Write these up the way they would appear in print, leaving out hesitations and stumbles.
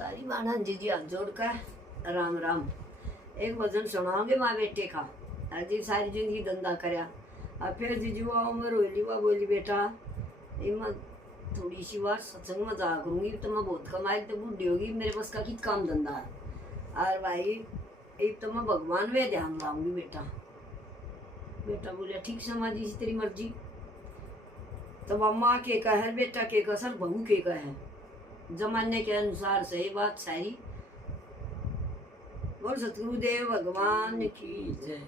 सारी माना जी जी हाथ जोड़ कर राम राम। एक भजन सुनाओगे माँ बेटे का। जी सारी जिंदगी धंधा करया अब फिर जीजू उम्र होली वा बोली बेटा मैं थोड़ी सी बार सत्संग में जा करूँगी तो मैं बहुत कमाई तो बूढ़ी होगी मेरे पास का की काम धंधा है और भाई एक तो मैं भगवान में ध्यान लाऊंगी बेटा। बेटा बोलिया ठीक समझ जी तेरी मर्जी। तो अम्मा के का है बेटा के का सर बहू के का है जमाने के अनुसार सही बात सारी। बोल सतगुरुदेव भगवान की जय।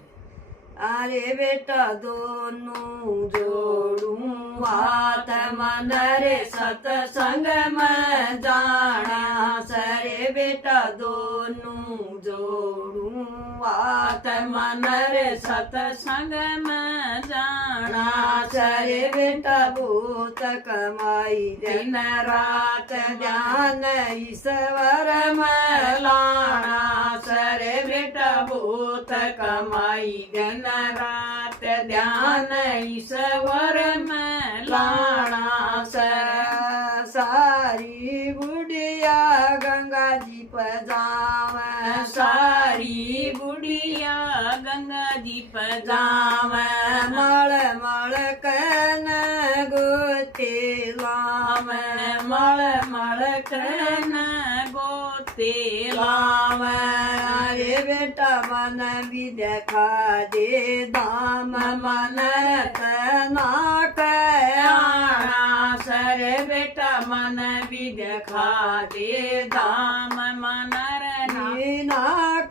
अरे बेटा दोनों जोड़ू हाथ मन रे सतसंग में जाना सरे बेटा दोनों जोड़ू हाथ मन रे सतसंग में जाना सरे बेटा भूत कमाई दिन रात ध्यान ईश्वर में लाना सरे बेटा भूत कमाई दिन रात ध्यान ईश्वर में लाना सर। सारी बुढ़िया गंगा जी पजाव सारी बुढ़िया गंगा जी पजाव मल मल कन गोते लाम मल मल कन गोते लाम। अरे बेटा मन भी देखा दे दाम मन तना कयाना सरे बेटा मन भी देखा दे दाम मन ना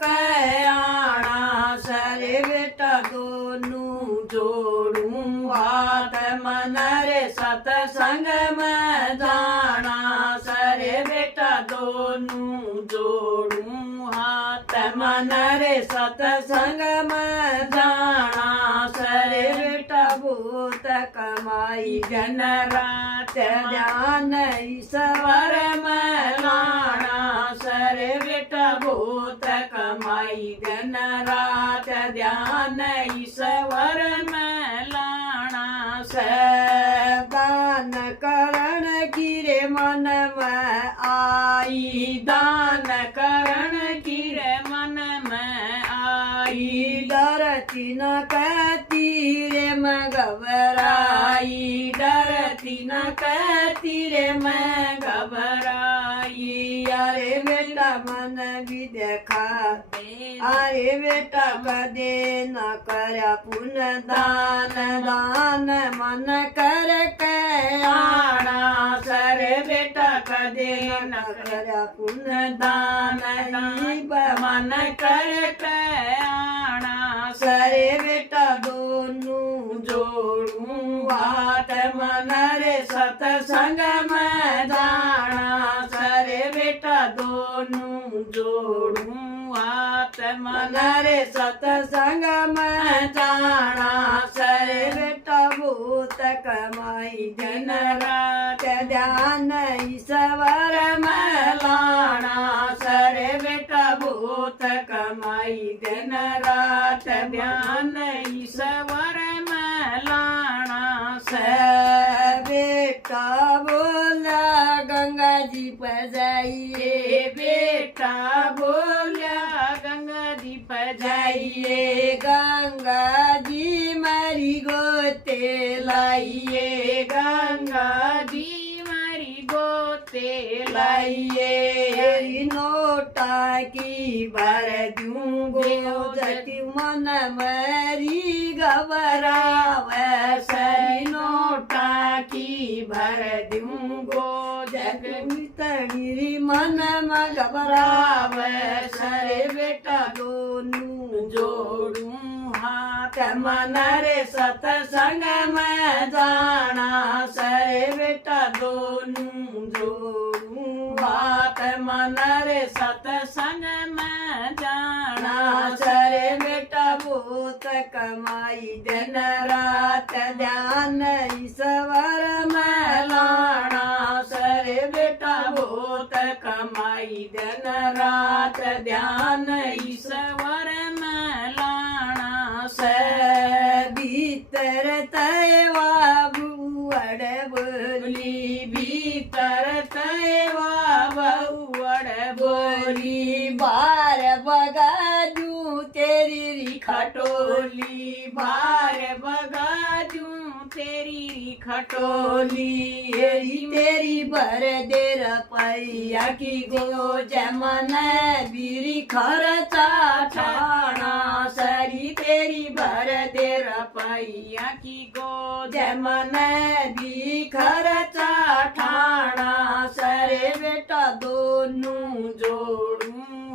कयाना सरे बेटा दोनों जोड़ू हाथ मन रे सतसंग में जाना सरे बेटा दोनों जोड़ू हाथ मन रे सतसंग में जाना सरे बेटा भूत कमाई दिन रात ध्यान ईश्वर में लाना सरे बेटा भूत कमाई दिन रात ध्यान ईश्वर में लाना से। दान करण की रे मन में आई दान करण की रे मन में आई डरती न कहती रे मैं घबराई डरती न कहती रे मैं घबराई। अरे बेटा मन भी देखा अरे बेटा कदे न करया पुण्य दान दान मन कर के आना सरे बेटा कदे न करया पुण्य दान मन कर के आना सरे बेटा दोनों जोड़ू हाथ मन रे सतसंग में जाना सरे बेटा दोनों जोड़ू हाथ मन रे सतसंग में जाना सरे बेटा भूत कमाई दिन रात ध्यान ईश्वर में लाना सरे बेटा भूत कमाई दिन रात ध्यान ईश्वर में लाना से। बेटा बोला गंगा जी पर जाइए बेटा बोला गंगा जी पर जाइए गंगा जी मारी गोते लाइए गंगा जी मारी गोते लाइए नोटा की भर दूंगो जति मन मरी घबराव सरी नोटा की भर दूंगो जग तड़ी मन में घबराव सरे बेटा दोनों जोड़ू हाथ मन रे सतसंग में जाना सरे बेटा दोनों जोड़ू हाथ मन रे सतसंग में जाना सरे बेटा भूत कमाई दिन रात ध्यान ईश्वर में लाना सरे बेटा भूत कमाई दिन रात ध्यान ईश्वर में लाना से। भीतर तैवा बुअड़ बोली भीतर तैवा बुअड़ बार बगाजू तेरी री खटोली बार बगाजू तेरी खटोली तेरी भर दे रपैया की गो जमन बीरी खर्चा ठाणा सरी तेरी भर दे रपैया की गो जमन भी खर्चा ठाणा सरे बेटा दोनों जोड़ू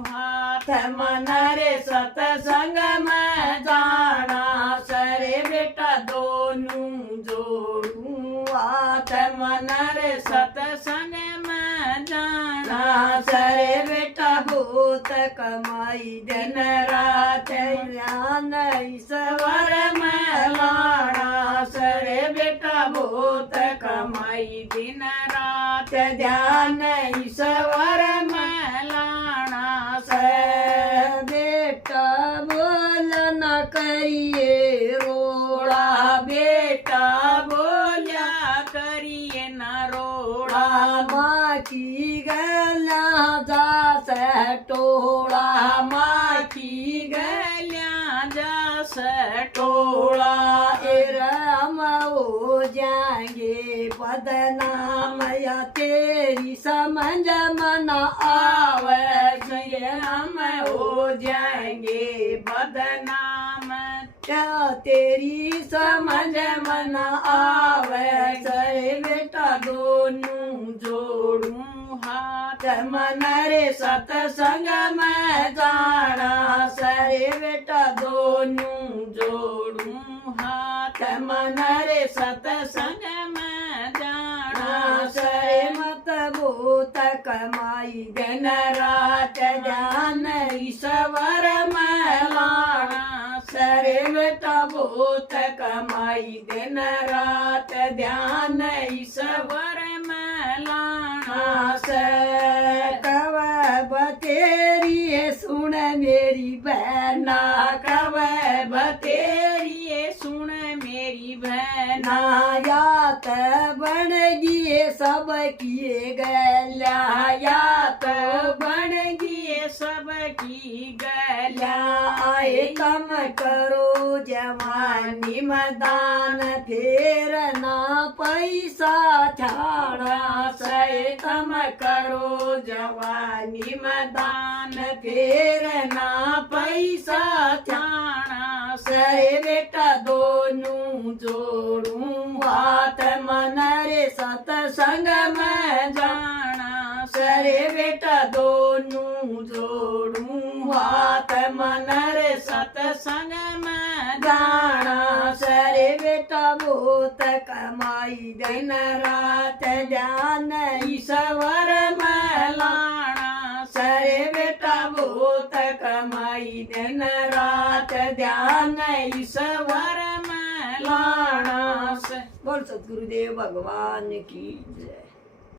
हाथ मन रे सतसंग में जाना सरे बेटा दोनों जोड़ू हाथ मन रे सत्संग में जाना सरे बेटा भूत कमाई दिन रात ज्ञान ईश्वर में लाना सरे बेटा भूत कमाई दिन रात ध्यान ईश्वर में लाना से बेटा बोल न करिए रोड़ा बेटा बोलिया करिए न रोड़ा माँ की गला जा से टोड़ा माँ की गलियां जा सटोड़ा टोड़ा राम हो जाएंगे बदनाम या तेरी समझ मन आवे हम हो जाएंगे बदनाम क्या तेरी समझ मन आवे सरे बेटा दोनों जोड़ू हाथ मन रे सतसंग में जाना सरे बेटा दोनों जोड़ू हाथ मन रे सत्संग में जाना सरे मत भूत कमाई दिन रात ध्यान ईश्वर में लाना सरे बेटा भूत कमाई दिन रात ध्यान ईश्वर में लाना कब बतेरी सुन मेरी बहना कब तेरी सुन मेरी बहना यात बन गिए सब किए गया यात बन गिए सब की गलिया आए कम करो जवानी मदान फेर ना पैसा छाड़ा से कम करो जवानी मदान फेर ना पैसा जाना सरे बेटा दोनों जोड़ू हाथ मन रे सतसंग में जाना सरे बेटा दोनों जोड़ू हाथ मन रे सत्संग में जाना सरे बेटा भूत कमाई दिन रात ध्यान ईश्वर में लाना सरे बेटा भूत कमाई दिन रात ध्यान ईश्वर में लाना लाना बोल सतगुरुदेव भगवान की जय।